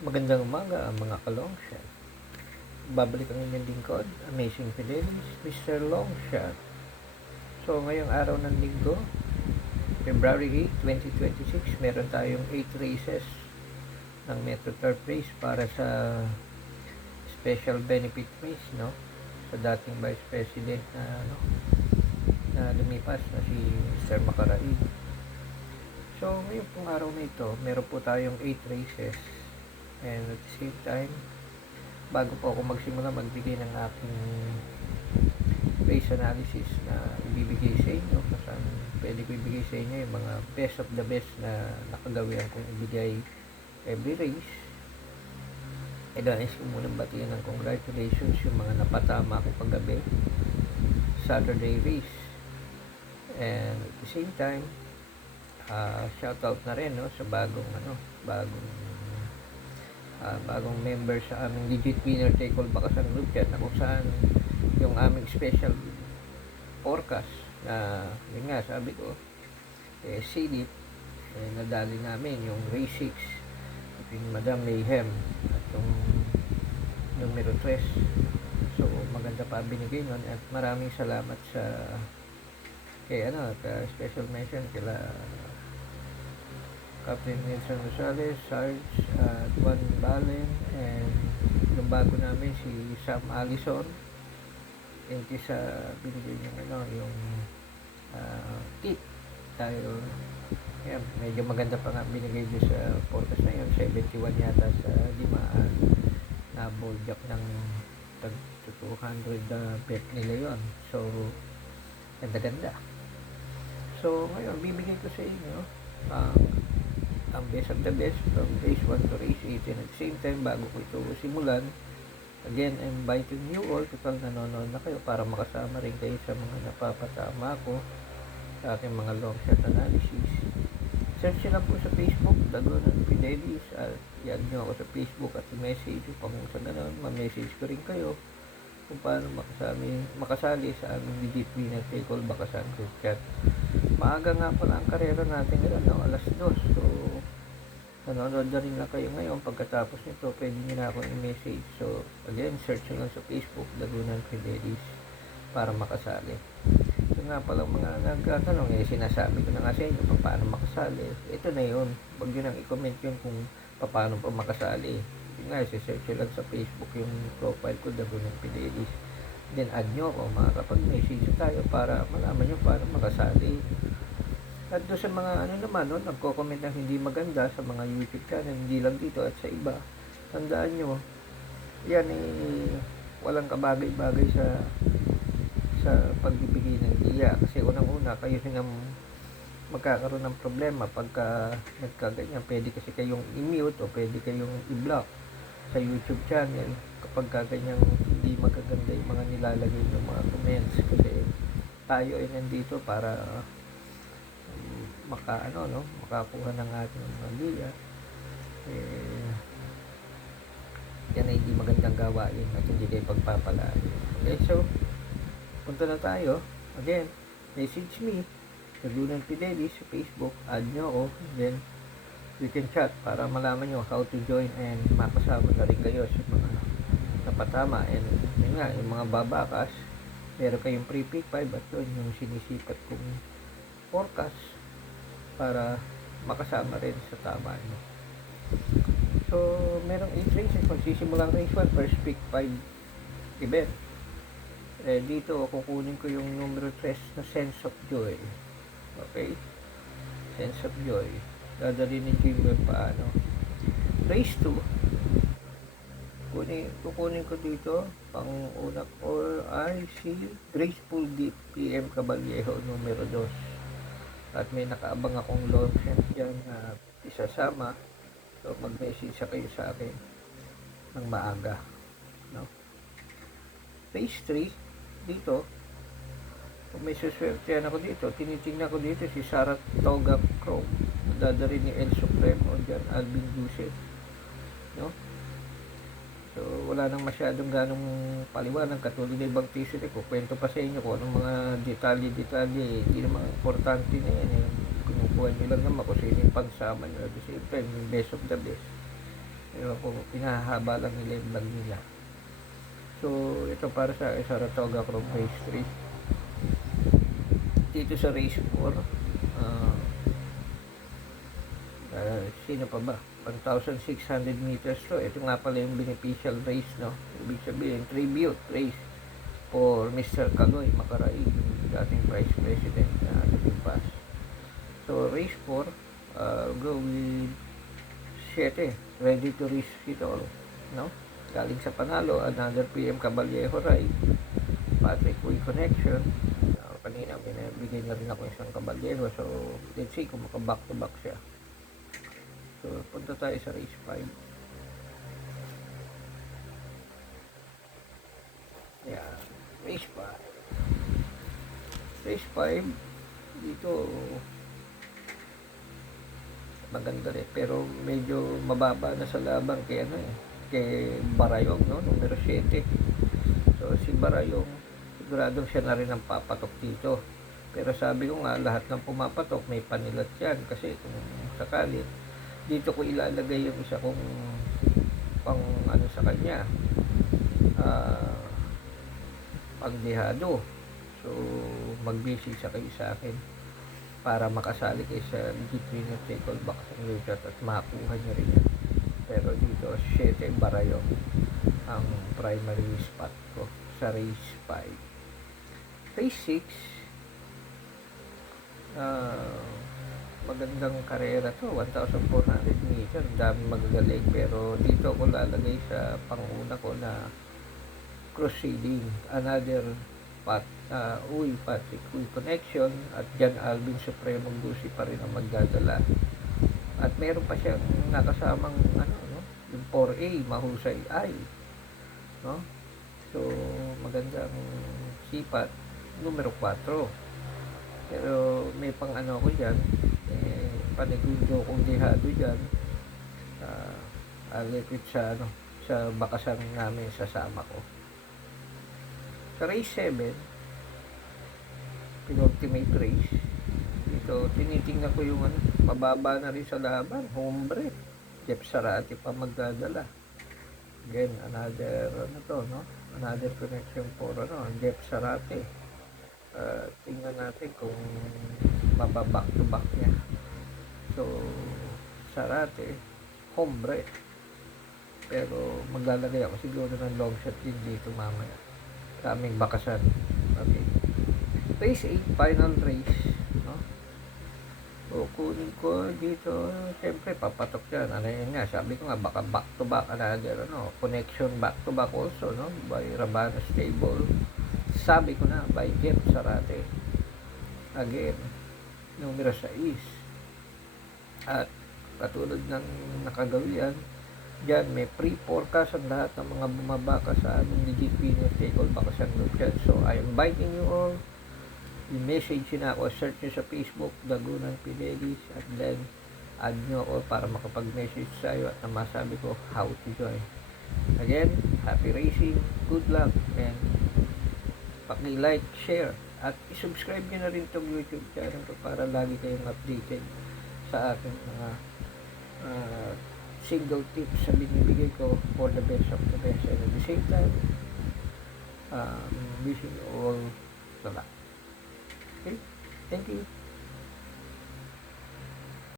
Magandang umaga mga ka-Longshot. Babalik ang inyong lingkod, Amazing Fidelis, Mr. Longshot. So ngayong araw ng linggo, February 8, 2026, meron tayong 8 races ng Metro Turf Race para sa special benefit race, no? Sa dating Vice President na lumipas na si Mr. Macaraig. So ngayon pong araw na ito, meron po tayong 8 races. And at the same time, bago po ako magsimula magbigay ng aking race analysis na ibibigay sa inyo, kasi pwede ko ibigay sa inyo yung mga best of the best na nakagawian kong ibigay every race. E nais ko munang batiyan ng congratulations yung mga napatama ko paggabi Saturday race. And at the same time, shoutout na rin sa bagong member sa aming Legit Winner Take All Bakasan Group chat, na kung saan yung aming special forecast na yun nga sabi ko silip, nadali namin yung race 6 between Madam Mayhem at yung numero 3. So maganda pa binigay nun, at maraming salamat sa special mention kila Captain Nelson Rosales, Sarge, Juan Balen, and yung bago namin si Sam Allison. Thank you sa binigay yung tip, dahil medyo maganda pa nga binigay doon sa forecast na yun. 71 yata sa limaan na boljak ng 200 bet nila yon. So ganda. So ngayon bibigay ko sa inyo ang best of the best from race 1 to race 18. At the same time, bago ko ito simulan, again, I'm inviting you all, total nanonood na kayo, para makasama rin kayo sa mga napapatama ko sa aking mga long shot analysis. Search lang po sa Facebook, Dagonan Fidelis, at i-add nyo ako sa Facebook at i-message upang sa ganun, ma-message ko rin kayo kung paano makasali sa aming Legit Winner Take All Bakasan Group Chat. Maaga nga pala ang karera natin ngayon, alas 2. So nanonood na rin lang kayo ngayon. Pagkatapos nito, pwede nyo na akong i-message. So again, search nyo lang sa Facebook, Dagonan Fidelis, para makasali. So nga pala mga nagtatanong, sinasabi ko na nga sa inyo paano makasali. Ito na yun, wag nyo nang i-comment yun kung paano pa makasali. Nga, search nyo lang sa Facebook yung profile ko, Dagonan Fidelis, then add nyo ako, makakapag-message tayo para malaman nyo paano makasali. At doon sa mga nagko-comment ng hindi maganda sa mga YouTube channel, hindi lang dito at sa iba, tandaan nyo, yan walang kabagay-bagay sa pagbibigay ng iya. Kasi unang-una, kayo ang magkakaroon ng problema pagka nagkaganyan. Pwede kasi kayong i-mute o pwede kayong i-block sa YouTube channel kapag kaganyang hindi magaganda yung mga nilalagay ng mga comments. Kasi tayo ay nandito para makakuha ng ating mga liya. Yan ay hindi magandang gawain at hindi kayo pagpapalaan. Okay, so punta na tayo. Again, message me, Dagonan Fidelis sa Facebook, add nyo ako, then we can chat para malaman nyo how to join and makasama na rin kayo sa mga napatama. And yun nga, yung mga babakas, meron kayong pre-pick 5 at doon yung sinisipat kong forecast para makasama rin sa tama nyo. So merong 8 races. Magsisimulang race 1, first pick 5 event. Dito kukunin ko yung numero 3 na Sense of Joy. Okay, Sense of Joy, dadalhin ko yung paano. Race 2, kukunin ko dito pang una or ay si Graceful Deep PM Caballero numero 2. At may nakaabang akong long shot dyan na isasama. So mag-message kayo sa akin ng maaga, no? Phase 3, dito kung may suswertehan ako dito, tinitingnan ko dito si Saratoga Chrome, dadari ni El Supremo dyan, Alvin Joseph, no? So wala nang masyadong ganong paliwanag, katulad ng ibang t-shirt ko, kwento pa sa inyo kung anong mga detalye, hindi naman importante na yan. Kinukuha nyo lang naman kung sino yung pagsama nyo. At the same time, yung best of the best, Ewan ko, pinahaba lang nila yung vlog nila. So, ito para sa Saratoga Chrome Race 3. Dito sa Race 4, sino pa ba? 1,600 meters to. Ito nga pala yung beneficial race, no? Ibig sabihin, tribute race for Mr. Kaloy Makaraig, yung dating Vice President na lumipas. So, race 4, go with 7, ready to race it all, no? Galing sa panalo, another PM Caballejo ride, Patrick Uy Connection. Kanina, binibigay na rin ako isang Caballejo, so let's see kung maka back to back siya. So, punta tayo sa race 5. Yeah, race 5. Race 5, dito maganda rin, pero medyo mababa na sa laban kay kay Barayong, no, numero 7. So si Barayong, siguradong siya na rin ang papatok dito, pero sabi ko nga, lahat ng pumapatok may panilat yan, kasi kung sakali dito ko ilalagay yung isa kong pang sa kanya, pagdihado. So mag-busy siya kayo sa akin para makasali kayo sa legit winner take all back sa Lugat at makakuha nyo rin yan. Pero dito 7 Barayong ang primary spot ko sa race 5. Race 6, magandang karera to, 1,400 meters, dami magagaling, pero dito ko lalagay sa panguna ko na Crusading, another Patrick Uy Connection, at John Alvin Supremo Lucy pa rin ang magdadala. At meron pa siyang nakasamang yung 4A Mahusay Ay, no? So magandang sipat, numero 4. Pero may pang ko dyan, panigundo kong dihado dyan, alipit sa sa bakasan namin, sasama ko. Sa race 7, penultimate race, dito tinitingnan ko yung mababa na rin sa laban, hombre, Jeff Sarati pa magdadala. Again, another another connection for Jeff Sarati. Tingnan natin kung mababack to back niya. So Sarati, hombre, pero maglalagay ako siguro ng long shot din dito mamaya, kaming bakasan. Okay, race 8, final race, no? So kunin ko dito, siyempre papatok yan, yun nga, sabi ko nga, baka back to back, another connection back to back also, no, by Rabana Stable, sabi ko na, by Jeff Sarate. Again, numero 6, at katulad ng nakagawian dyan, may pre-forecast ang lahat ng mga bumabaka sa aming legit winner take all bakasan group chat. So I am inviting you all, i-message na ako, search nyo sa Facebook Dagunan Pinelis, at then add nyo ako para makapag-message sa iyo at na masabi ko how to join. Again, happy racing, good luck, and paki-like, share, at i-subscribe nyo na rin itong YouTube channel ko para lagi kayong updated sa aking mga single tips sa binibigay ko for the best of the best, and at the same time, wishing you all the luck. Okay, thank you.